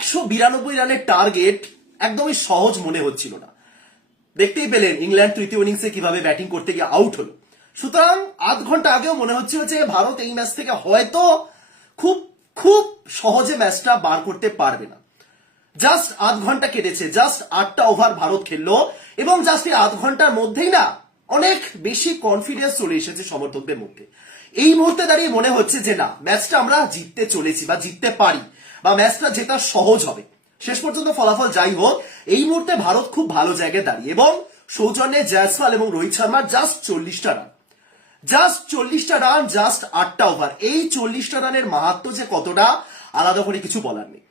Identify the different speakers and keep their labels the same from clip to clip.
Speaker 1: একশো বিরানব্বই রানের টার্গেট একদমই সহজ মনে হচ্ছিল না। দেখতেই পেলেন ইংল্যান্ড তৃতীয় ইনিংসে কীভাবে ব্যাটিং করতে গিয়ে আউট হলো। সুতরাং আধ ঘণ্টা আগেও মনে হচ্ছিল যে ভারত এই ম্যাচ থেকে হয়তো খুব খুব সহজে ম্যাচটা বার করতে পারবে না। জাস্ট আধ ঘণ্টা কেটেছে জাস্ট আটটা ওভার ভারত খেললো এবং জাস্ট এই আধ ঘণ্টার মধ্যেই না অনেক বেশি কনফিডেন্স চলে এসেছে সমর্থকদের মধ্যে। এই মুহূর্তে দাঁড়িয়ে মনে হচ্ছে যে না ম্যাচটা আমরা জিততে চলেছি বা জিততে পারি। বা ম্যাচটা জেতা সহজ হবে। শেষ পর্যন্ত ফলাফল যাই হোক, এই মুহূর্তে ভারত খুব ভালো জায়গায় দাঁড়িয়ে এবং সৌজন্যে জয়সওয়াল এবং রোহিত শর্মার জাস্ট চল্লিশটা রান জাস্ট চল্লিশটা রান জাস্ট আটটা ওভার এই চল্লিশটা রানের মাহাত্ম যে কতটা, আলাদা করে কিছু বলার নেই।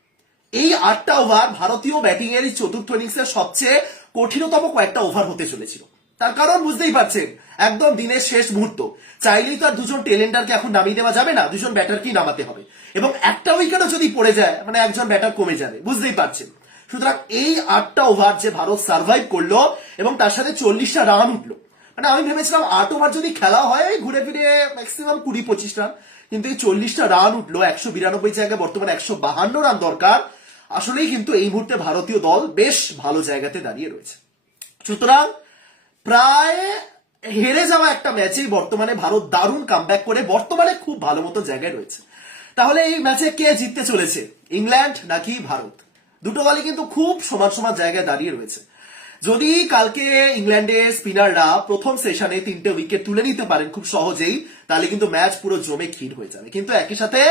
Speaker 1: এই আটটা ওভার ভারতীয় ব্যাটিং এর চতুর্থ ইনিংসের সবচেয়ে কঠিনতম কয়েকটা ওভার হতে চলেছিল। তার কারণ বুঝতেই পারছেন, একদম দিনের শেষ মুহূর্ত। চাইলেই তো আর দুজন টেলেন্ডারকে এখন নামিয়ে দেওয়া যাবে না, দুজন ব্যাটারকেই নামাতে হবে। এবং একটা উইকেটও যদি পড়ে যায় মানে একজন ব্যাটার কমে যাবে, বুঝতেই পারছেন? সুতরাং এই আটটা ওভার যে ভারত সার্ভাইভ করল এবং তার সাথে চল্লিশটা রান উঠল। মানে আমি ভেবেছিলাম আট ওভার যদি খেলা হয়, ঘুরে ফিরে ম্যাক্সিমাম কুড়ি, পঁচিশ রান কিন্তু এই চল্লিশটা রান উঠল, একশো বিরানব্বই জায়গায় বর্তমানে একশো বাহান্ন রান দরকার। আসলেই কিন্তু এই মুহূর্তে ভারতীয় দল বেশ ভালো জায়গাতে দাঁড়িয়ে রয়েছে। সুতরাং প্রায় হেরে যাওয়া একটা ম্যাচেই বর্তমানে ভারত দারুণ কামব্যাক করে বর্তমানে খুব ভালো মতো জায়গায় রয়েছে। তাহলে এই ম্যাচে কে জিততে চলেছে? ইংল্যান্ড নাকি ভারত? দুটো দলই কিন্তু খুব সমান সমান জায়গায় দাঁড়িয়ে রয়েছে। যদি কালকে ইংল্যান্ডের স্পিনাররা প্রথম সেশনে তিনটে উইকেট তুলে নিতে পারেন খুব সহজেই, তাহলে কিন্তু ম্যাচ পুরো জমে ক্ষীণ হয়ে যাবে। কিন্তু একই সাথে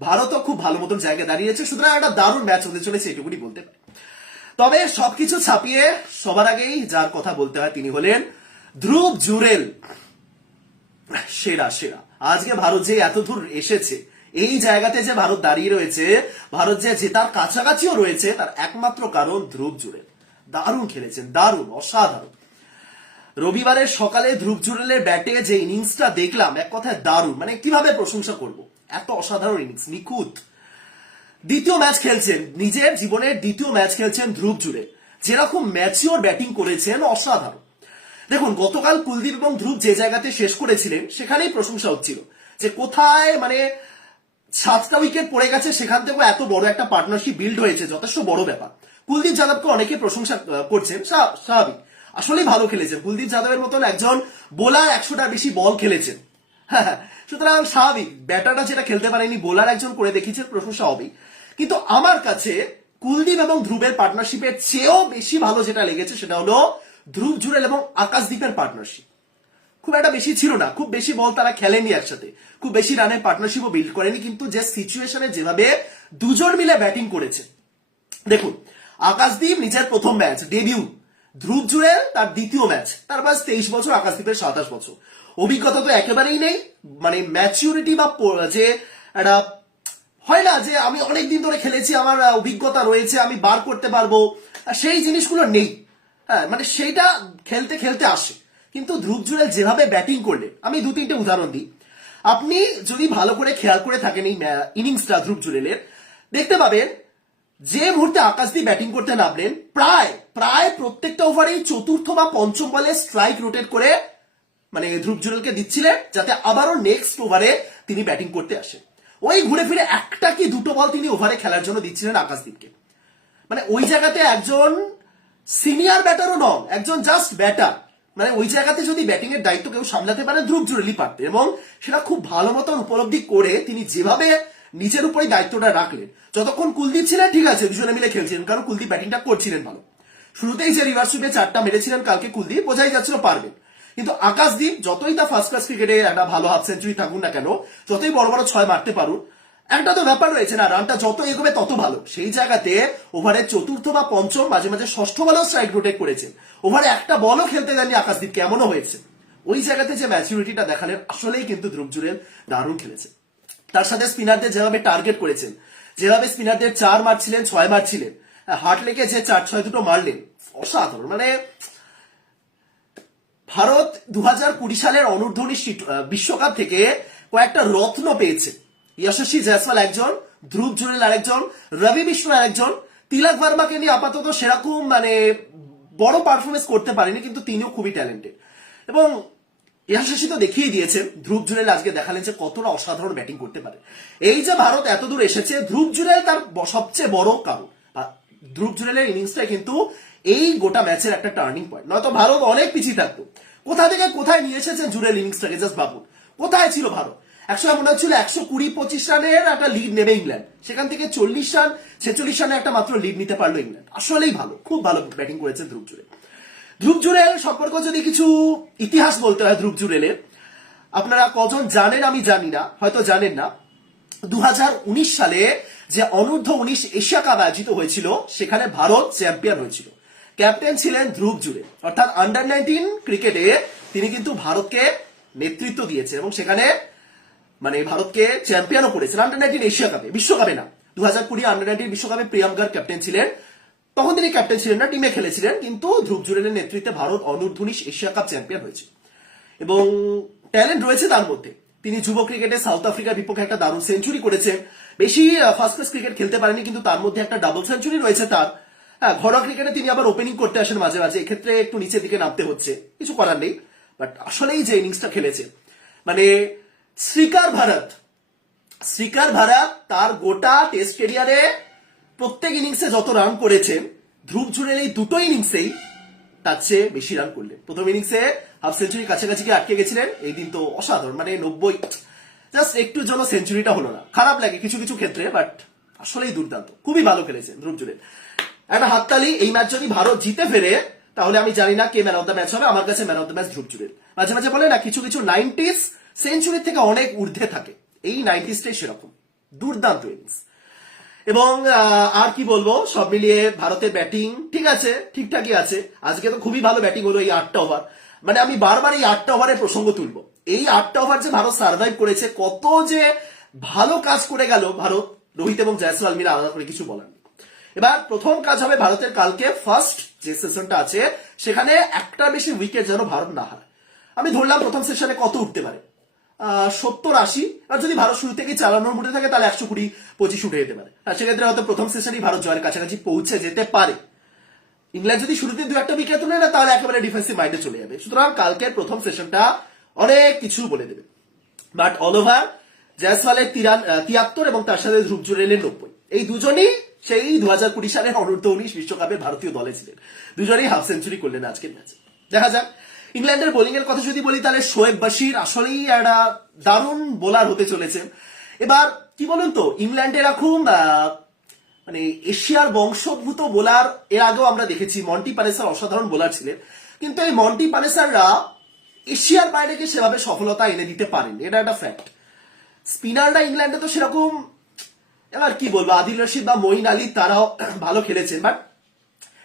Speaker 1: ভারতও খুব ভালো মতন জায়গায় দাঁড়িয়েছে, সুতরাং একটা দারুণ ম্যাচ হতে চলেছে এটুকুনি বলতে পারি। তবে সবকিছু ছাপিয়ে সবার আগেই যার কথা বলতে হয় তিনি হলেন ধ্রুব জুরেল। সেরা সেরা। আজকে ভারত যে এত দূর এসেছে এই জায়গাতে যে ভারত দাঁড়িয়ে রয়েছে, ভারত যে জেতার কাছাকাছিও রয়েছে, তার একমাত্র কারণ ধ্রুব জুরেল দারুণ খেলেছেন, দারুণ, অসাধারণ। রবিবারের সকালে ধ্রুব জুরেলের ব্যাটে যে ইনিংসটা দেখলাম, এক কথায় দারুণ। মানে কীভাবে প্রশংসা করব? এত অসাধারণ ইনিংস, নিখুঁত। দ্বিতীয় ম্যাচ খেলছেন, নিজের জীবনের দ্বিতীয় ম্যাচ খেলছেন ধ্রুব জুড়ে যেরকম ম্যাচিওর ব্যাটিং করেছেন, অসাধারণ। দেখুন, গতকাল কুলদীপ এবং ধ্রুব যে জায়গাতে শেষ করেছিলেন, সেখানেই প্রশংসা হচ্ছিল। যে কোথায় মানে সাতটা উইকেট পড়ে গেছে সেখান থেকেও এত বড় একটা পার্টনারশিপ বিল্ড হয়েছে যথেষ্ট বড় ব্যাপার। কুলদীপ যাদবকে অনেকে প্রশংসা করছেন স্বা- স্বাভাবিক। আসলেই ভালো খেলেছেন। কুলদীপ যাদবের মতন একজন বোলার একশোটার বেশি বল খেলেছেন। হ্যাঁ, সুতরাং স্বাভাবিক ব্যাটাররা যেটা খেলতে পারেনি বোলার একজন করে দেখিয়েছেন প্রশংসা হবেই। কিন্তু আমার কাছে কুলদীপ এবং ধ্রুবের পার্টনারশিপের চেয়েও বেশি ভালো যেটা লেগেছে সেটা হলো ধ্রুব জুরেল এবং আকাশদীপের পার্টনারশিপ খুব একটা বেশি ছিল না। খুব বেশি বল তারা খেলেনি একসাথে। খুব বেশি রানের পার্টনারশিপও বিল্ড করেনি, কিন্তু যে সিচুয়েশনে যেভাবে দুজন মিলে ব্যাটিং করেছে। দেখুন, আকাশদীপ নিজের প্রথম ম্যাচ ডেবিউ ধ্রুব জুড়েল তার দ্বিতীয় ম্যাচ তার বয়স তেইশ বছর, আকাশদীপের সাতাশ বছর। অভিজ্ঞতা তো একেবারেই নেই। মানে ম্যাচিউরিটি বা যে একটা হয় না যে আমি অনেক দিন ধরে খেলেছি, আমার অভিজ্ঞতা রয়েছে, আমি বার করতে পারব। সেই জিনিসগুলো নেই। হ্যাঁ মানে সেইটা খেলতে খেলতে আসে। কিন্তু ধ্রুব জুড়েল যেভাবে ব্যাটিং করলে, আমি দু তিনটে উদাহরণ দিই। আপনি যদি ভালো করে খেয়াল করে থাকেন এই ইনিংসটা ধ্রুব জুড়েলের, দেখতে পাবেন যে মুহূর্তে আকাশদীপ ব্যাটিং করতে নামলেন, প্রায় প্রায় প্রত্যেকটা ওভারেই চতুর্থ বা পঞ্চম বলে স্ট্রাইক রোটেট করে মানে ধ্রুব জুরেলকে দিচ্ছিলেন, যাতে আবারও নেক্সট ওভারে তিনি ব্যাটিং করতে আসেন। ওই ঘুরে ফিরে একটা কি দুটো বল তিনি ওভারে খেলার জন্য দিচ্ছিলেন আকাশদীপকে মানে ওই জায়গাতে একজন সিনিয়র ব্যাটারও নন, একজন জাস্ট ব্যাটার মানে ওই জায়গাতে যদি ব্যাটিং এর দায়িত্ব কেউ সামলাতে পারে, ধ্রুব জুরেলি পারতেন এবং সেটা খুব ভালো মতন উপলব্ধি করে তিনি যেভাবে নিজের উপরে দায়িত্বটা রাখলেন। যতক্ষণ কুলদীপ ছিলেন, ঠিক আছে, দুজনে মিলে খেলছিলেন, কারণ কুলদীপ ব্যাটিংটা করছিলেন ভালো। শুরুতেই যে রিভার্স সুইপে চারটা মেরেছিলেন, কালকে কুলদীপ, বোঝাই যাচ্ছিল পারবেন। কিন্তু আকাশদীপ যতই তা ফার্স্ট ক্লাস ক্রিকেটে একটা ভালো হাফ সেঞ্চুরি থাকুন না কেন, যতই বড় বড় ছয় মারতে পারুন একটা তো ব্যাপার রয়েছে না, রানটা যত এগোবে তত ভালো। সেই জায়গাতে ওভারের চতুর্থ বা পঞ্চম, মাঝে মাঝে ষষ্ঠ বলেও স্ট্রাইক রোটেট করেছে ওভারে একটা বলও খেলতে দেননি আকাশদীপকে এমনও হয়েছে? ওই জায়গাতে যে ম্যাচুরিটিটা দেখালেন, আসলেই কিন্তু ধ্রুব জুরেল দারুণ খেলেছে। তার সাথে স্পিনারদের যেভাবে টার্গেট করেছেন, যেভাবে স্পিনারদের চার মারছিলেন, ছয় মারছিলেন, হার্ট লেগে যে চার ছয় দুটো মারলেন, অসাধারণ। মানে ভারত দু কুড়ি সালের অনূর্ধ্বনি বিশ্বকাপ থেকে কয়েকটা রত্ন পেয়েছে। যশস্বী জয়সওয়াল একজন, ধ্রুব জুরেল আরেকজন, রবি বিষ্ণু আরেকজন। তিলক ভার্মাকে নিয়ে আপাতত সেরকম মানে বড় পারফরমেন্স করতে পারেনি, কিন্তু তিনিও খুবই ট্যালেন্টেড এবং যশস্বী তো দেখিয়ে দিয়েছেন ধ্রুব জুরেল আজকে দেখালেন যে কতটা অসাধারণ ব্যাটিং করতে পারে। এই যে ভারত এত দূর এসেছে, ধ্রুব জুরেল তার সবচেয়ে বড় কারণ। ধ্রুব জুরেলের ইনিংসটাই কিন্তু এই গোটা ম্যাচের একটা টার্নিং পয়েন্ট নয়তো ভারত অনেক পিছিয়ে থাকতো। কোথা থেকে কোথায় নিয়ে এসেছেন জুরেল ইনিংসটাকে? জাস্ট ভাবুন। কোথায় ছিল ভারত? একশো মনে হচ্ছিল একশো কুড়ি পঁচিশ রানের একটা লিড নেবে ইংল্যান্ড। সেখান থেকে চল্লিশ রান, ছেচল্লিশ রানে একটা মাত্র লিড নিতে পারল ইংল্যান্ড। আসলেই ভালো, খুব ভালো ব্যাটিং করেছে ধ্রুব জুরেল ধ্রুব জুরেল সম্পর্ক যদি কিছু ইতিহাস বলতে হয় ধ্রুব জুরেলের আপনারা কজন জানেন আমি জানি না, হয়তো জানেন না। দু হাজার উনিশ সালে যে অনূর্ধ্ব উনিশ এশিয়া কাপ আয়োজিত হয়েছিল, সেখানে ভারত চ্যাম্পিয়ন হয়েছিল। ক্যাপ্টেন ছিলেন ধ্রুব জুড়ে। অর্থাৎ আন্ডার নাইনটিন ক্রিকেটে তিনি কিন্তু ভারতকে নেতৃত্ব দিয়েছেন এবং সেখানে মানে ভারতকে চ্যাম্পিয়নও করেছেন আন্ডার নাইনটিন এশিয়া কাপে বিশ্বকাপে না। দু হাজার কুড়ি আন্ডার নাইনটিন বিশ্বকাপে প্রিয়াঙ্কার ক্যাপ্টেন ছিলেন। তখন তিনি ক্যাপ্টেন ছিলেন না টিমে খেলেছিলেন, কিন্তু ধ্রুব জুরেলের নেতৃত্বে ভারত অনূর্ধ্ব এশিয়া কাপ চ্যাম্পিয়ন হয়েছে। এবং ট্যালেন্ট রয়েছে তার মধ্যে। তিনি যুব ক্রিকেটে সাউথ আফ্রিকার বিপক্ষে একটা দারুণ সেঞ্চুরি করেছেন। বেশি ফার্স্ট ক্লাস ক্রিকেট খেলতে পারেনি, কিন্তু তার মধ্যে একটা ডাবল সেঞ্চুরি রয়েছে তার। হ্যাঁ ঘরোয়া ক্রিকেটে তিনি আবার ওপেনিং করতে আসেন মাঝে মাঝে। এক্ষেত্রে একটু নিচের দিকে নামতে হচ্ছে। কিছু করার নেই। বাট আসলেই যে ইনিংসটা খেলেছে। মানে শ্রীকার ভারত। শ্রীকার ভারত তার গোটা টেস্ট ক্যারিয়ারে প্রত্যেক ইনিংসে যত রান করেছেন ধ্রুব জুড়েল এই দুটো ইনিংসেই তার চেয়ে বেশি রান করলেন। প্রথম ইনিংসে হাফ সেঞ্চুরি কাছাকাছি আটকে গেছিলেন, এই দিন তো অসাধারণ মানে নব্বই জাস্ট একটু জন্য সেঞ্চুরিটা হলো না। খারাপ লাগে কিছু কিছু ক্ষেত্রে বাট আসলেই দুর্দান্ত। খুবই ভালো খেলেছেন ধ্রুব জুড়েল একটা হাততালি, এই ম্যাচ যদি ভারত জিতে ফেরে, তাহলে আমি জানি না কে ম্যান অফ দ্য ম্যাচ হবে, আমার কাছে man of the match Dhruv Jurel মাঝে মাঝে বলে না, কিছু কিছু নাইনটিস সেঞ্চুরির থেকে অনেক ঊর্ধ্বে থাকে। এই নাইনটিসটাই সেরকম। দুর্দান্ত ইনিংস এবং আর কি বলব? সব মিলিয়ে ভারতের ব্যাটিং ঠিক আছে, ঠিকঠাকই আছে। আজকে তো খুবই ভালো ব্যাটিং হলো এই আটটা ওভার মানে আমি বারবার এই আটটা ওভারের প্রসঙ্গ তুলবো। এই আটটা ওভার যে ভারত সার্ভাইভ করেছে, কত যে ভালো কাজ করে গেল ভারত, রোহিত এবং জয়সওয়াল মিলে আলাদা করে কিছু বলার এবার প্রথম কাজ হবে ভারতের কালকে ফার্স্ট যে সেশনটা আছে, সেখানে একটা বেশি উইকেট যেন ভারত না হারায়। আমি ধরলাম প্রথম সেশনে কত উঠতে পারে। সত্তর আশি। আর যদি ভারত শুরু থেকে চালানোর মুডে থাকে, তাহলে একশো কুড়ি পঁচিশ উঠে যেতে পারে। আর সেক্ষেত্রে হয়তো প্রথম সেশনেই ভারত জয়ের কাছাকাছি পৌঁছে যেতে পারে। ইংল্যান্ড যদি শুরুতে দু একটা উইকেট তুলে না, তাহলে একেবারে ডিফেন্সিভ মাইন্ডে চলে যাবে। সুতরাং কালকের প্রথম সেশনটা অনেক কিছু বলে দেবে। বাট অল ওভার জয়সওয়ালের তিয়াত্তর এবং তার সাথে ধ্রুব জুরেলের নব্বই। এই দুজনই সেই দু হাজার কুড়ি সালের অনূর্ধ্ব উনিশ বিশ্বকাপের ভারতীয় দলে ছিলেন। দুজনেই হাফ সেঞ্চুরি করলেন আজকের ম্যাচে দেখা যাক। ইংল্যান্ডের বোলিং এর কথা যদি বলি, তাহলে শোয়েব বাশির আসলেই একটা দারুণ বোলার হতে চলেছে। এবার কি বলুন তো, ইংল্যান্ডে এরকম মানে এশিয়ার বংশোদ্ভূত বোলার এর আগেও আমরা দেখেছি, মন্টি পানেসার অসাধারণ বোলার ছিলেন। কিন্তু এই মন্টি পানেসাররা এশিয়ার বাইরে গিয়ে সেভাবে সফলতা এনে দিতে পারেন এটা একটা ফ্যাক্ট স্পিনাররা ইংল্যান্ডে তো সেরকম, এবার কি বলব, আদিল রশিদ বা মঈন আলী তারাও ভালো খেলেছেন বাট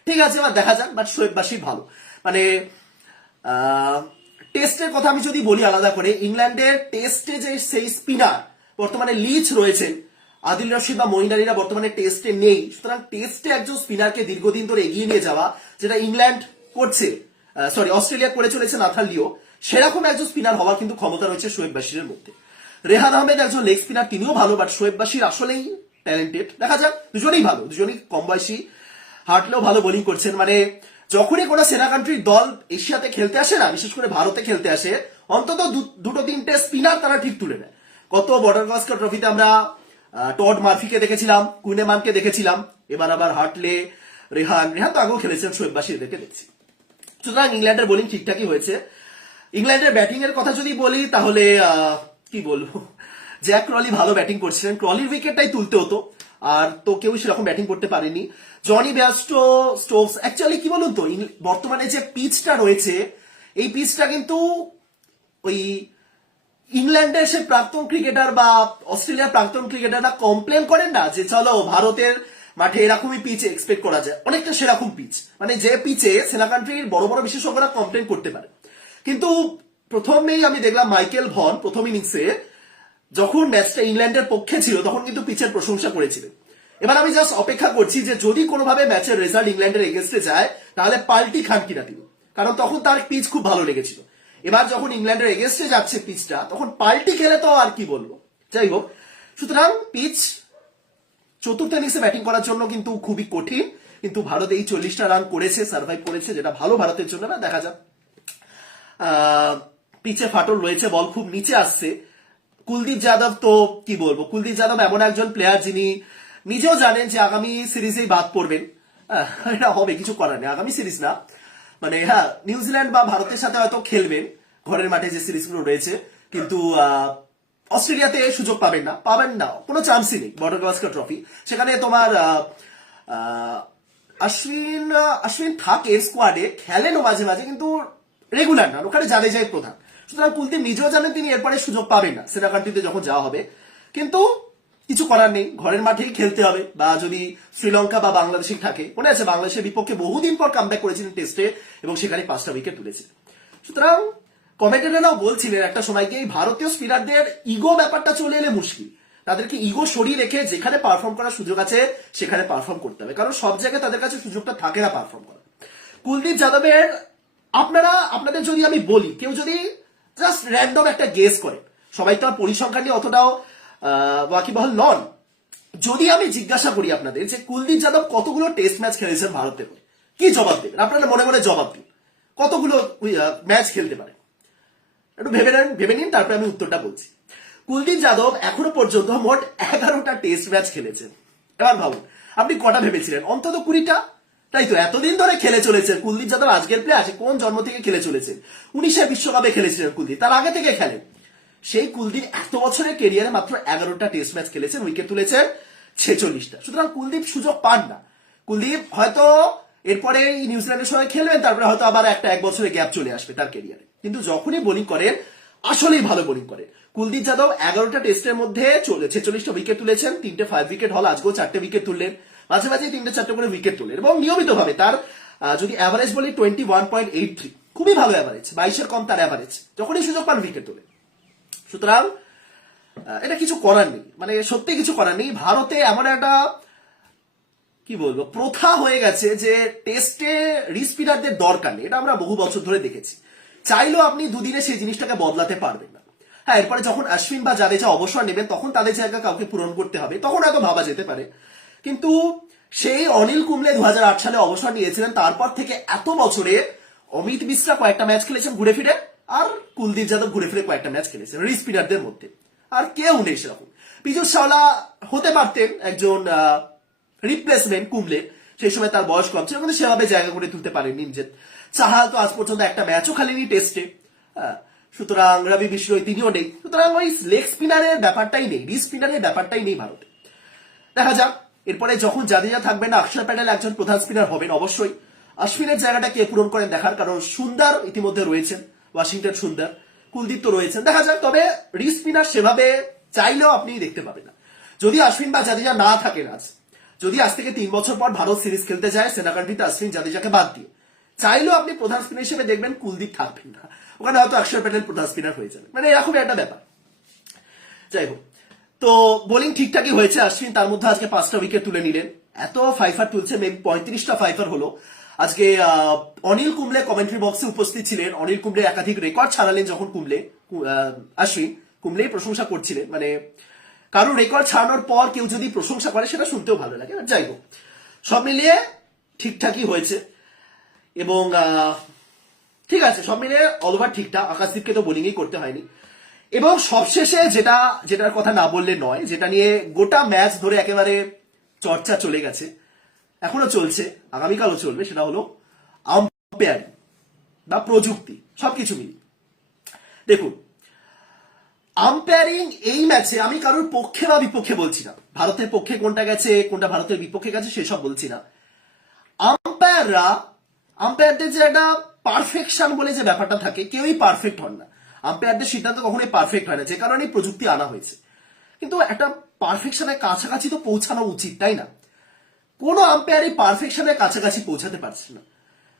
Speaker 1: ঠিক আছে, এবার দেখা যাক বাট শোয়েব বাসি ভালো। মানে টেস্টের কথা আমি যদি বলি আলাদা করে, ইংল্যান্ডের টেস্টে যে সেই স্পিনার বর্তমানে লিচ রয়েছেন। আদিল রশিদ বা আলীরা বর্তমানে টেস্টে নেই। সুতরাং টেস্টে একজন স্পিনারকে দীর্ঘদিন ধরে এগিয়ে নিয়ে যাওয়া, যেটা ইংল্যান্ড করছে সরি অস্ট্রেলিয়া করে চলেছে নাথান লিও সেরকম একজন স্পিনার হওয়ার কিন্তু ক্ষমতা রয়েছে শোয়েব বাশিরের মধ্যে। রেহান আহমেদ একজন লেগ স্পিনার তিনিও ভালো বাট শোয়েব বাশির আসলেই ট্যালেন্টেড দেখা যাক, দুজনেই ভালো, দুজনেই কম বয়সী হার্টলেও ভালো বোলিং করছেন। মানে যখনই কোনো সেনা কান্ট্রির দল এশিয়াতে খেলতে আসে না, বিশেষ করে ভারতে খেলতে আসে, অন্তত দুটো তিনটে স্পিনার তারা ঠিক তুলে নেয়। কত বর্ডার গাস্কার ট্রফিতে আমরা টড মার্ফিকে দেখেছিলাম কুইনেমানকে দেখেছিলাম, এবার আবার হাটলে রেহান রেহান তো আগেও খেলেছেন শোয়েব বাশিরদেরকে দেখছি। সুতরাং ইংল্যান্ডের বোলিং ঠিকঠাকই হয়েছে। ইংল্যান্ডের ব্যাটিং এর কথা যদি বলি, তাহলে কি বলব? জ্যাক ক্রলি ভালো ব্যাটিং করছিলেন। ক্রলির উইকেটটাই তুলতে হতো। আর তো কেউ সেরকম ব্যাটিং করতে পারেনি। জনি ব্যাস্টো স্টোকস অ্যাকচুয়ালি কি বলুন তো বর্তমানে যে পিচটা রয়েছে, এই পিচটা কিন্তু ওই ইংল্যান্ডের সে প্রাক্তন ক্রিকেটার বা অস্ট্রেলিয়ার প্রাক্তন ক্রিকেটাররা কমপ্লেন করেন না যে চলো ভারতের মাঠে এরকমই পিচ এক্সপেক্ট করা যায়। অনেকটা সেরকম পিচ মানে যে পিচে সেনা কান্ট্রির বড় বড় বিশেষজ্ঞরা কমপ্লেন করতে পারে। কিন্তু প্রথমেই আমি দেখলাম মাইকেল ভন প্রথম ইনিংসে যখন ম্যাচটা ইংল্যান্ডের পক্ষে ছিল, তখন কিন্তু পিচের প্রশংসা করেছিলেন। এবার আমি জাস্ট অপেক্ষা করছি যে যদি কোনোভাবে ম্যাচের রেজাল্ট ইংল্যান্ডের এগেনস্টে যায়, তাহলে পাল্টি খান কিনা তিনি। কারণ তখন তার পিচ খুব ভালো লেগেছিল। এবার যখন ইংল্যান্ডের এগেনস্টে যাচ্ছে পিচটা, তখন পাল্টি খেলে তো আর কি বলব? যাই হোক, সুতরাং পিচ চতুর্থ ইনিংসে ব্যাটিং করার জন্য কিন্তু খুবই কঠিন, কিন্তু ভারত এই চল্লিশটা রান করেছে সার্ভাইভ করেছে, যেটা ভালো ভারতের জন্য না, দেখা যাক। পিচে ফাটল রয়েছে বল খুব নিচে আসছে। কুলদীপ যাদব তো কি বলব? কুলদীপ যাদব এমন একজন প্লেয়ার যিনি নিজেও জানেন যে আগামী সিরিজেই বাদ পড়বেন। এটা হবে, কিছু করার নেই, আগামী সিরিজ না। মানে হ্যাঁ নিউজিল্যান্ড বা ভারতের সাথে হয়তো খেলবেন, ঘরের মাঠে যে সিরিজগুলো রয়েছে। কিন্তু অস্ট্রেলিয়াতে সুযোগ পাবেন না পাবেন না, কোনো চান্সই নেই, বর্ডার গাভাস্কার ট্রফি সেখানে তোমার অশ্বিন অশ্বিন থাকে স্কোয়াডে খেলেনও মাঝে মাঝে, কিন্তু রেগুলার না, ওখানে জাদেজাই প্রধান। সুতরাং কুলদীপ নিজেও জানেন তিনি এরপরে সুযোগ পাবেন না সেনা কান্ট্রিতে যখন যাওয়া হবে। কিন্তু কিছু করার নেই, ঘরের মাঠেই খেলতে হবে, বা যদি শ্রীলঙ্কা বা বাংলাদেশই থাকে। মনে আছে, বাংলাদেশের বিপক্ষে বহুদিন পর কামব্যাক করেছিলেন টেস্টে, এবং সেখানে পাঁচটা উইকেট তুলেছিলেন। সুতরাং কমেন্টেটাররাও বলছিলেন, একটা সময়কে এই ভারতীয় স্পিনারদের ইগো ব্যাপারটা চলে এলে মুশকিল। তাদেরকে ইগো সরিয়ে রেখে যেখানে পারফর্ম করার সুযোগ আছে, সেখানে পারফর্ম করতে হবে। কারণ সব জায়গায় তাদের কাছে সুযোগটা থাকে না পারফর্ম করার। কুলদীপ যাদবের, আপনারা, আপনাদের যদি আমি বলি, কেউ যদি জাস্ট র্যান্ডম একটা গেস করে। সবাই তো আর পরিসংখ্যান নিয়ে অতটাও ওয়াকিবহল নন। যদি আমি জিজ্ঞাসা করি আপনাদের যে কুলদীপ যাদব কতগুলো টেস্ট ম্যাচ খেলেছেন ভারতের হয়ে কি জবাব দেবেন? আপনারা মনে মনে জবাব দিন। কতগুলো ম্যাচ খেলতে পারে? একটু ভেবে নেন, ভেবে নিন, তারপরে আমি উত্তরটা বলছি। কুলদীপ যাদব এখনও পর্যন্ত মোট এগারোটা টেস্ট ম্যাচ খেলেছেন। এবার ভাবুন, আপনি কটা ভেবেছিলেন? অন্তত কুড়িটা? তাই তো, এতদিন ধরে খেলে চলেছেন কুলদীপ যাদব, আজকের প্লে আছে কোন জন্ম থেকে খেলে চলেছেন? উনিশে বিশ্বকাপে খেলেছিলেন কুলদীপ, তার আগে থেকে খেলেন। সেই কুলদীপ এত বছরের কেরিয়ারে মাত্র এগারোটা টেস্ট ম্যাচ খেলেছেন উইকেট তুলেছেন ছেচল্লিশটা। সুতরাং কুলদীপ সুযোগ পান না। কুলদীপ হয়তো এরপরে নিউজিল্যান্ডের সঙ্গে খেলবেন, তারপরে হয়তো আবার একটা এক বছরের গ্যাপ চলে আসবে তার কেরিয়ারে কিন্তু যখনই বোলিং করেন, আসলেই ভালো বোলিং করে কুলদীপ যাদব এগারোটা টেস্টের মধ্যে ছেচল্লিশটা উইকেট তুলেছেন, তিনটে ফাইভ উইকেট হল আজকেও চারটে উইকেট তুললেন। মাঝে মাঝে তিনটে চারটে করে উইকেট তোলে এবং নিয়মিতভাবে তার যদি অ্যাভারেজ বলি twenty one point eight three খুবই ভালো অ্যাভারেজ বাইশের কম তার অ্যাভারেজ যখনই সুযোগ পান উইকেট তোলে। সুতরাং এটা কিছু করার নেই মানে সত্যি কিছু করার নেই। ভারতে এমন একটা, কি বলব, প্রথা হয়ে গেছে যে টেস্টে রিস্পিনারদের দরকার নেই, এটা আমরা বহু বছর ধরে দেখেছি। চাইলেও আপনি দুদিনে সেই জিনিসটাকে বদলাতে পারবেন না। হ্যাঁ এরপরে যখন অশ্বিন বা জাদেজা অবসর নেবেন, তখন তাদের জায়গা কাউকে পূরণ করতে হবে, তখন হয়তো ভাবা যেতে পারে। কিন্তু সেই অনিল কুমলে দু সালে অবসর নিয়েছিলেন। তারপর থেকে এত বছরে অমিত মিশ্রা কয়েকটা ম্যাচ খেলেছেন ঘুরে ফিরে আর কুলদীপ যাদব ঘুরে ফিরে কয়েকটা ম্যাচ খেলেছেন রিস্পিনারদের মধ্যে। আর কেউ নেই সেরকম। পীযুষ চাওলা হতে পারতেন একজন রিপ্লেসমেন্ট কুমলে সেই সময় তার বয়স কম ছিল কিন্তু সেভাবে জায়গা করে তুলতে পারেননি নিজের। চাহাল তো আজ পর্যন্ত একটা ম্যাচও খেলেনি টেস্টে। হ্যাঁ, সুতরাং রবি বিষ্ণয় তিনিও নেই। সুতরাং ওই লেগ স্পিনারের ব্যাপারটাই নেই রি স্পিনারের ব্যাপারটাই নেই ভারতে। দেখা যাক এরপরে যখন জাদেজা থাকবেন না অক্ষর প্যাটেল একজন প্রধান স্পিনার হবেন অবশ্যই। অশ্বিনের জায়গাটা কে পূরণ করেন দেখার, কারণ সুন্দর ইতিমধ্যে রয়েছেন, ওয়াশিংটন সুন্দর, কুলদীপ তো রয়েছেন। দেখা যাক, তবে রি স্পিনার সেভাবে চাইলেও আপনি দেখতে পাবেন না। যদি অশ্বিন বা জাদেজা না থাকেন আজ যদি আজ থেকে তিন বছর পর ভারত সিরিজ খেলতে যায় সেনাকান্ট্রিতে অশ্বিন জাদেজাকে বাদ দিয়ে, চাইলেও আপনি প্রধান স্পিনার হিসেবে দেখবেন কুলদীপ থাকবেন না। ওখানে হয়তো অক্ষর প্যাটেল প্রধান স্পিনার হয়ে যাবে। মানে এরকমই একটা ব্যাপার। যাই হোক তো বোলিং ঠিকঠাকই হয়েছে অশ্বিন তার মধ্যে আজকে পাঁচটা উইকেট তুলে নিলেন। এত ফাইফার তুলছে মেবি পঁয়ত্রিশটা ফাইফার হলো। আজকে অনিল কুমলে কমেন্ট্রি বক্সে উপস্থিত ছিলেন। অনিল কুমলে একাধিক রেকর্ড ছাড়ালেন যখন কুমলে কু- আহ, অশ্বিন কুমলেই প্রশংসা করছিলেন। মানে কারও রেকর্ড ছাড়ানোর পর কেউ যদি প্রশংসা করে সেটা শুনতেও ভালো লাগে। আর যাই হোক সব মিলিয়ে ঠিকঠাকই হয়েছে। এবং ঠিক আছে সব মিলিয়ে অল ওভার ঠিকঠাক। আকাশদীপকে তো বোলিংই করতে হয়নি। এবং সবশেষে যেটা, যেটার কথা না বললে নয়, যেটা নিয়ে গোটা ম্যাচ ধরে একেবারে চর্চা চলে গেছে, এখনও চলছে, আগামীকালও চলবে, সেটা হলো আম্পায়ার বা প্রযুক্তি, সবকিছু মিলিয়ে দেখুন আম্পায়ারিং এই ম্যাচে আমি কারোর পক্ষে বা বিপক্ষে বলছি না। ভারতের পক্ষে কোনটা গেছে, কোনটা ভারতের বিপক্ষে গেছে, সেসব বলছি না। আম্পায়াররা আম্পায়ারদের যে একটা পারফেকশন বলে যে ব্যাপারটা থাকে, কেউই পারফেক্ট হন না। আম্পায়ারদের সিদ্ধান্ত কখনোই পারফেক্ট হয় না, যে কারণে প্রযুক্তি আনা হয়েছে। কিন্তু একটা পারফেকশনের কাছাকাছি তো পৌঁছানো উচিত, তাই না? কোনো আম্পায়ারই পারফেকশনের কাছাকাছি পৌঁছাতে পারছে না।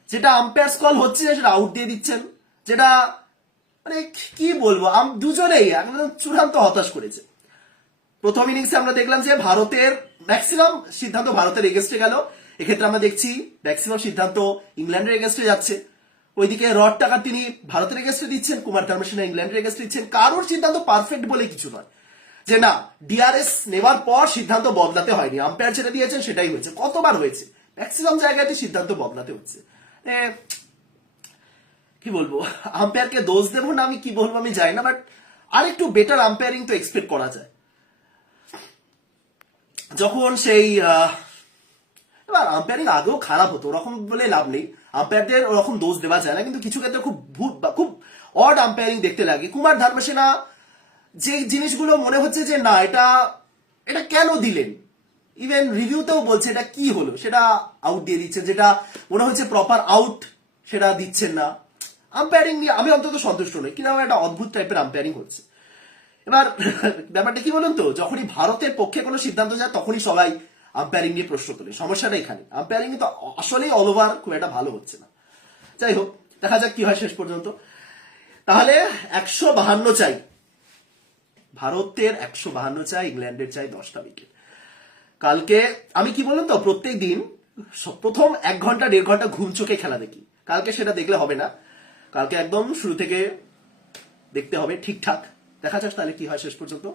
Speaker 1: যেটা আম্পায়ার কল হচ্ছে, সেটা আউট দিয়ে দিচ্ছেন। যেটা মানে কি বলব দুজনেই একদম চূড়ান্ত হতাশ করেছে। প্রথম ইনিংসে আমরা দেখলাম যে ভারতের ম্যাক্সিমাম সিদ্ধান্ত ভারতের এগেস্টে গেল। এক্ষেত্রে আমরা দেখছি ম্যাক্সিমাম সিদ্ধান্ত ইংল্যান্ডের এগেস্টে যাচ্ছে। ওইদিকে রড টাকা তিনি ভারতের এগেস্টে দিচ্ছেন, কুমার ধর্মসেনা ইংল্যান্ডের এগেস্টে দিচ্ছেন। কারোর সিদ্ধান্ত পারফেক্ট বলে কিছু নয়। যে না ডিআরএস নেওয়ার পর সিদ্ধান্ত বদলাতে হয়নি। আম্পায়ার যেটা দিয়েছেন সেটাই হয়েছে। কতবার হয়েছে? ম্যাক্সিমাম জায়গাতে সিদ্ধান্ত বদলাতে হচ্ছে। কি বলব? আম্পায়ারকে দোষ দেবো না, আমি কি বলব আমি জানি না বাট আর একটু বেটার আম্পায়ারিং তো এক্সপেক্ট করা যায়। যখন সেই এবার আম্পায়ারিং আগেও খারাপ হতো, ওরকম বলে লাভ নেই। আম্পায়ারদের ওরকম দোষ দেওয়া যায় না, কিন্তু কিছু ক্ষেত্রে খুব ভূত বা খুব অড আম্পায়ারিং দেখতে লাগে। কুমার ধর্মসেনা যে জিনিসগুলো মনে হচ্ছে যে, না, এটা এটা কেন দিলেন? ইভেন রিভিউতেও বলছে, এটা কি হলো? সেটা আউট দিয়ে দিচ্ছে, যেটা মনে হচ্ছে প্রপার আউট সেটা দিচ্ছেন না। আম্পায়ারিং নিয়ে আমি অন্তত সন্তুষ্ট নই, কিন্তু একটা অদ্ভুত টাইপের আম্পায়ারিং হচ্ছে। এবার, ব্যাপারটা কি বলুন তো? যখনই ভারতের পক্ষে কোনো সিদ্ধান্ত যায়, তখনই সবাই আম্পায়ারিং নিয়ে প্রশ্ন তোলে। সমস্যাটা এখানে। আম্পায়ারিং তো আসলেই অল ওভার খুব একটা ভালো হচ্ছে না। যাই হোক, দেখা যাক কি হয় শেষ পর্যন্ত। তাহলে একশো বাহান্ন চাই। ভারতের একশো বাহান্ন চাই, ইংল্যান্ডের চাই দশটা উইকেট কালকে আমি কি বললাম তো? প্রত্যেক দিন প্রথম এক ঘণ্টা, দেড় ঘণ্টা ঘুম চোখে খেলা দেখি। কালকে সেটা দেখলে হবে না। কালকে একদম শুরু থেকে দেখতে হবে ঠিকঠাক। দেখা যাক তাহলে কি হয় শেষ পর্যন্ত।